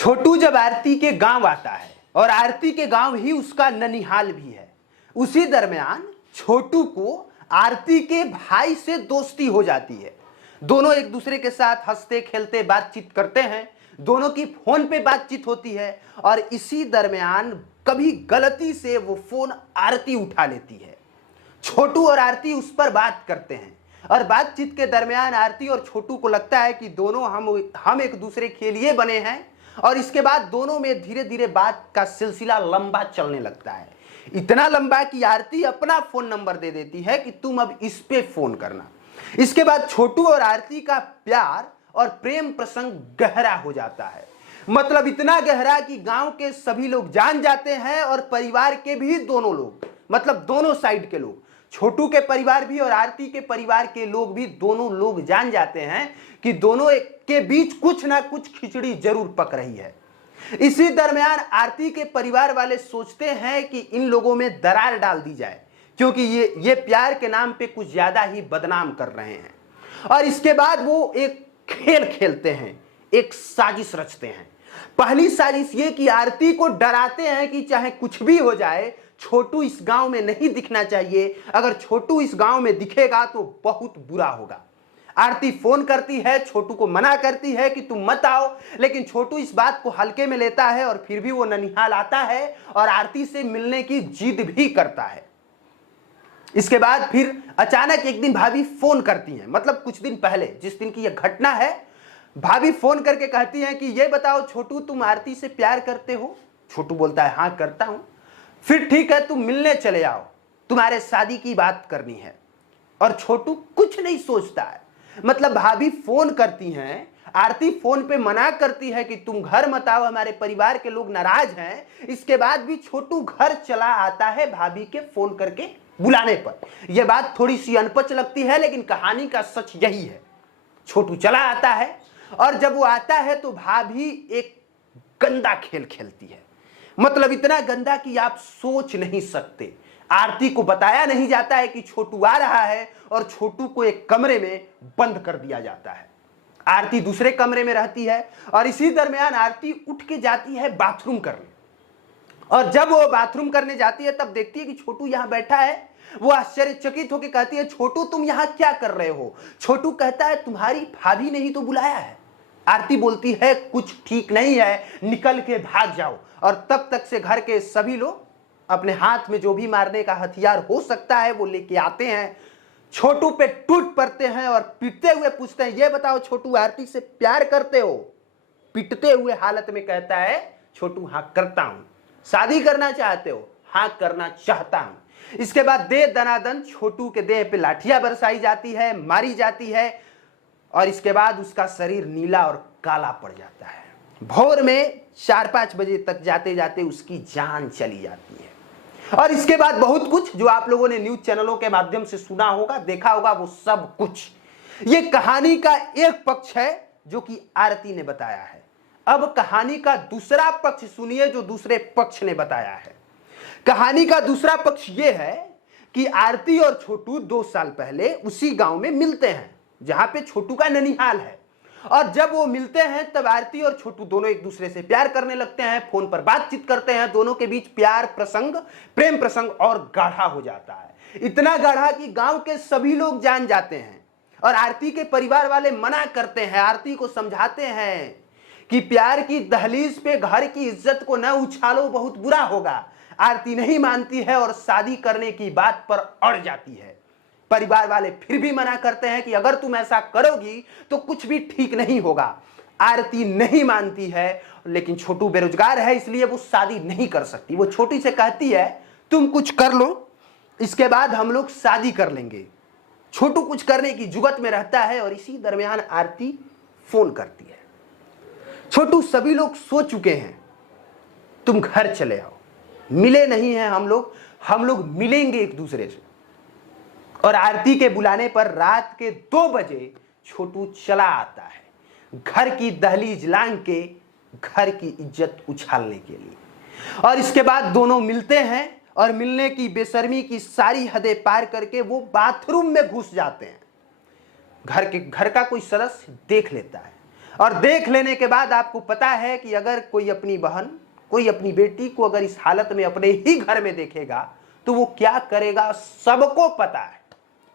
छोटू जब आरती के गांव आता है और आरती के गांव ही उसका ननिहाल भी है, उसी दरमियान छोटू को आरती के भाई से दोस्ती हो जाती है। दोनों एक दूसरे के साथ हंसते खेलते बातचीत करते हैं, दोनों की फोन पे बातचीत होती है और इसी दरमियान कभी गलती से वो फोन आरती उठा लेती है। छोटू और आरती उस पर बात करते हैं और बातचीत के दरमियान आरती और छोटू को लगता है कि दोनों हम एक दूसरे के लिए बने हैं और इसके बाद दोनों में धीरे धीरे बात का सिलसिला लंबा चलने लगता है। इतना लंबा कि आरती अपना फोन नंबर दे देती है कि तुम अब इस पे फोन करना। इसके बाद छोटू और आरती का प्यार और प्रेम प्रसंग गहरा हो जाता है, मतलब इतना गहरा कि गांव के सभी लोग जान जाते हैं और परिवार के भी दोनों लोग, मतलब दोनों साइड के लोग, छोटू के परिवार भी और आरती के परिवार के लोग भी, दोनों लोग जान जाते हैं कि दोनों के बीच कुछ ना कुछ खिचड़ी जरूर पक रही है। इसी दरमियान आरती के परिवार वाले सोचते हैं कि इन लोगों में दरार डाल दी जाए, क्योंकि ये प्यार के नाम पे कुछ ज्यादा ही बदनाम कर रहे हैं। और इसके बाद वो एक खेल खेलते हैं, एक साजिश रचते हैं। पहली साजिश ये कि आरती को डराते हैं कि चाहे कुछ भी हो जाए, छोटू इस गांव में नहीं दिखना चाहिए। अगर छोटू इस गांव में दिखेगा तो बहुत बुरा होगा। आरती फोन करती है, छोटू को मना करती है कि तुम मत आओ, लेकिन छोटू इस बात को हल्के में लेता है और फिर भी वो ननिहाल आता है और आरती से मिलने की जिद भी करता है। इसके बाद फिर अचानक एक दिन भाभी फोन करती हैं, मतलब कुछ दिन पहले जिस दिन की यह घटना है, भाभी फोन करके कहती हैं कि ये बताओ छोटू, तुम आरती से प्यार करते हो? छोटू बोलता है हाँ करता हूं। फिर ठीक है, तुम मिलने चले आओ, तुम्हारे शादी की बात करनी है। और छोटू कुछ नहीं सोचता है, मतलब भाभी फोन करती हैं, आरती फोन पे मना करती है कि तुम घर मत आओ, हमारे परिवार के लोग नाराज हैं। इसके बाद भी छोटू घर चला आता है भाभी के फोन करके बुलाने पर। यह बात थोड़ी सी अनपच लगती है, लेकिन कहानी का सच यही है। छोटू चला आता है और जब वो आता है तो भाभी एक गंदा खेल खेलती है, मतलब इतना गंदा कि आप सोच नहीं सकते। आरती को बताया नहीं जाता है कि छोटू आ रहा है और छोटू को एक कमरे में बंद कर दिया जाता है। आरती दूसरे कमरे में रहती है और इसी दरमियान आरती उठ के जाती है बाथरूम करने। और जब वो बाथरूम करने जाती है तब देखती है कि छोटू यहां बैठा है। वो आश्चर्यचकित होकर कहती है, छोटू तुम यहां क्या कर रहे हो? छोटू कहता है, तुम्हारी भाभी ने ही तो बुलाया है। आरती बोलती है, कुछ ठीक नहीं है, निकल के भाग जाओ। और तब तक से घर के सभी लोग अपने हाथ में जो भी मारने का हथियार हो सकता है वो लेके आते हैं, छोटू पे टूट पड़ते हैं और पीटते हुए पूछते हैं, ये बताओ छोटू, आरती से प्यार करते हो? पीटते हुए हालत में कहता है छोटू, हाँ करता हूं। शादी करना चाहते हो? हाँ करना चाहता हूं। इसके बाद दे दनादन छोटू के देह पे लाठियां बरसाई जाती है, मारी जाती है और इसके बाद उसका शरीर नीला और काला पड़ जाता है। भोर में 4-5 बजे तक जाते जाते उसकी जान चली जाती है। और इसके बाद बहुत कुछ जो आप लोगों ने न्यूज चैनलों के माध्यम से सुना होगा, देखा होगा, वो सब कुछ ये कहानी का एक पक्ष है जो कि आरती ने बताया है। अब कहानी का दूसरा पक्ष सुनिए जो दूसरे पक्ष ने बताया है। कहानी का दूसरा पक्ष ये है कि आरती और छोटू 2 साल पहले उसी गांव में मिलते हैं जहां पे छोटू का ननिहाल है। और जब वो मिलते हैं तब आरती और छोटू दोनों एक दूसरे से प्यार करने लगते हैं, फोन पर बातचीत करते हैं। दोनों के बीच प्यार प्रसंग, प्रेम प्रसंग और गाढ़ा हो जाता है, इतना गाढ़ा कि गांव के सभी लोग जान जाते हैं। और आरती के परिवार वाले मना करते हैं, आरती को समझाते हैं कि प्यार की दहलीज पे घर की इज्जत को न उछालो, बहुत बुरा होगा। आरती नहीं मानती है और शादी करने की बात पर अड़ जाती है। परिवार वाले फिर भी मना करते हैं कि अगर तुम ऐसा करोगी तो कुछ भी ठीक नहीं होगा। आरती नहीं मानती है, लेकिन छोटू बेरोजगार है इसलिए वो शादी नहीं कर सकती। वो छोटी से कहती है, तुम कुछ कर लो, इसके बाद हम लोग शादी कर लेंगे। छोटू कुछ करने की जुगत में रहता है और इसी दरमियान आरती फोन करती है, छोटू सभी लोग सो चुके हैं, तुम घर चले आओ। मिले नहीं हैं हम लोग मिलेंगे एक दूसरे से। और आरती के बुलाने पर रात के 2 बजे छोटू चला आता है, घर की दहलीज लांघ के घर की इज्जत उछालने के लिए। और इसके बाद दोनों मिलते हैं और मिलने की बेशर्मी की सारी हदें पार करके वो बाथरूम में घुस जाते हैं। घर का कोई सदस्य देख लेता है और देख लेने के बाद आपको पता है कि अगर कोई अपनी बहन, कोई अपनी बेटी को अगर इस हालत में अपने ही घर में देखेगा तो वो क्या करेगा, सबको पता है,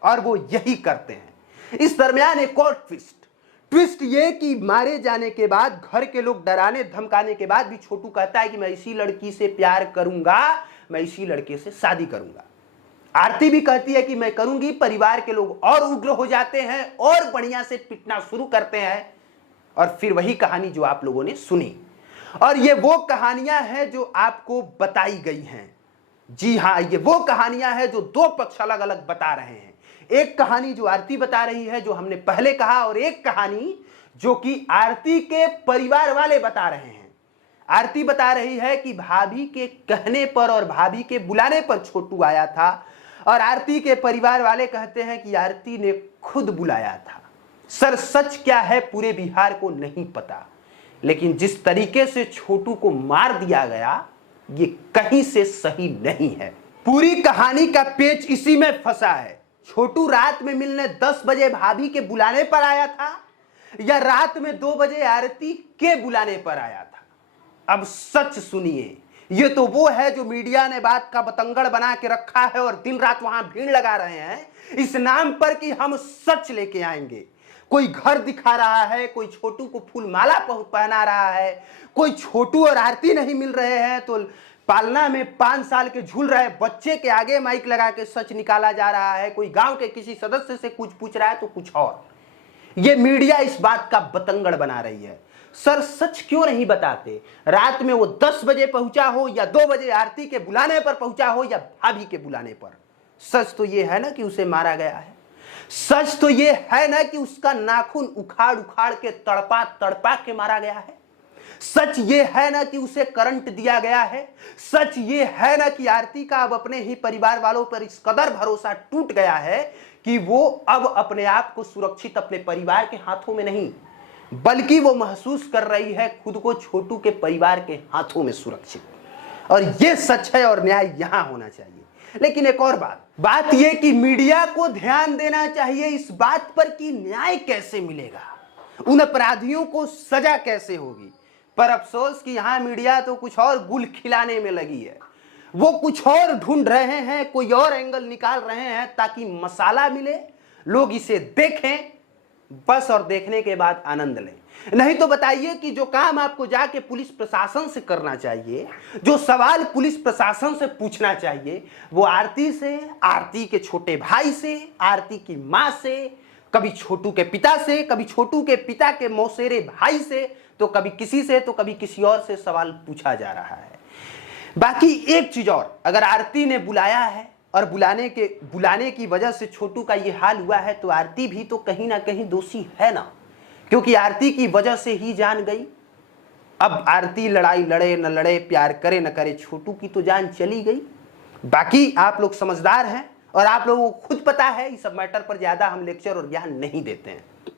और वो यही करते हैं। इस दरमियान एक और ट्विस्ट ये कि मारे जाने के बाद, घर के लोग डराने धमकाने के बाद भी छोटू कहता है कि मैं इसी लड़की से प्यार करूंगा, मैं इसी लड़के से शादी करूंगा। आरती भी कहती है कि मैं करूंगी। परिवार के लोग और उग्र हो जाते हैं और बढ़िया से पिटना शुरू करते हैं, और फिर वही कहानी जो आप लोगों ने सुनी। और ये वो कहानियां हैं जो आपको बताई गई हैं। जी हाँ, ये वो कहानियां हैं जो दो पक्ष अलग अलग बता रहे हैं। एक कहानी जो आरती बता रही है, जो हमने पहले कहा, और एक कहानी जो कि आरती के परिवार वाले बता रहे हैं। आरती बता रही है कि भाभी के कहने पर और भाभी के बुलाने पर छोटू आया था, और आरती के परिवार वाले कहते हैं कि आरती ने खुद बुलाया था। सर सच क्या है पूरे बिहार को नहीं पता, लेकिन जिस तरीके से छोटू को मार दिया गया ये कहीं से सही नहीं है। पूरी कहानी का पेच इसी में फंसा है। छोटू रात में मिलने 10 बजे भाभी के बुलाने पर आया था, या रात में 2 बजे आरती के बुलाने पर आया था। अब सच सुनिए, ये तो वो है जो मीडिया ने बात का बतंगड़ बना के रखा है और दिन रात वहां भीड़ लगा रहे हैं इस नाम पर कि हम सच लेके आएंगे। कोई घर दिखा रहा है, कोई छोटू को फूल माला पहना रहा है, कोई छोटू और आरती नहीं मिल रहे हैं तो पालना में 5 साल के झूल रहे बच्चे के आगे माइक लगा के सच निकाला जा रहा है, कोई गांव के किसी सदस्य से कुछ पूछ रहा है तो कुछ और। ये मीडिया इस बात का बतंगड़ बना रही है। सर सच क्यों नहीं बताते? रात में वो 10 बजे पहुंचा हो या 2 बजे आरती के बुलाने पर पहुंचा हो या भाभी के बुलाने पर, सच तो ये है ना कि उसे मारा गया है। सच तो ये है ना कि उसका नाखून उखाड़ उखाड़ के तड़पा तड़पा के मारा गया है। सच ये है ना कि उसे करंट दिया गया है। सच ये है ना कि आरती का अब अपने ही परिवार वालों पर इस कदर भरोसा टूट गया है कि वो अब अपने आप को सुरक्षित अपने परिवार के हाथों में नहीं, बल्कि वो महसूस कर रही है खुद को छोटू के परिवार के हाथों में सुरक्षित। और ये सच है और न्याय यहां होना चाहिए। लेकिन एक और बात यह कि मीडिया को ध्यान देना चाहिए इस बात पर कि न्याय कैसे मिलेगा, उन अपराधियों को सजा कैसे होगी। पर अफसोस कि यहां मीडिया तो कुछ और गुल खिलाने में लगी है। वो कुछ और ढूंढ रहे हैं, कोई और एंगल निकाल रहे हैं ताकि मसाला मिले, लोग इसे देखें बस, और देखने के बाद आनंद लें। नहीं तो बताइए कि जो काम आपको जाके पुलिस प्रशासन से करना चाहिए, जो सवाल पुलिस प्रशासन से पूछना चाहिए, वो आरती से, आरती के छोटे भाई से, आरती की मां से, कभी छोटू के पिता से, कभी छोटू के पिता के मौसेरे भाई से, तो कभी किसी से, तो कभी किसी और से सवाल पूछा जा रहा है। बाकी एक चीज और, अगर आरती ने बुलाया है और बुलाने की वजह से छोटू का ये हाल हुआ है तो आरती भी तो कहीं ना कहीं दोषी है ना, क्योंकि आरती की वजह से ही जान गई। अब आरती लड़ाई लड़े न लड़े, प्यार करे न करे, छोटू की तो जान चली गई। बाकी आप लोग समझदार हैं और आप लोगों को खुद पता है, इस सब मैटर पर ज्यादा हम लेक्चर और ज्ञान नहीं देते हैं।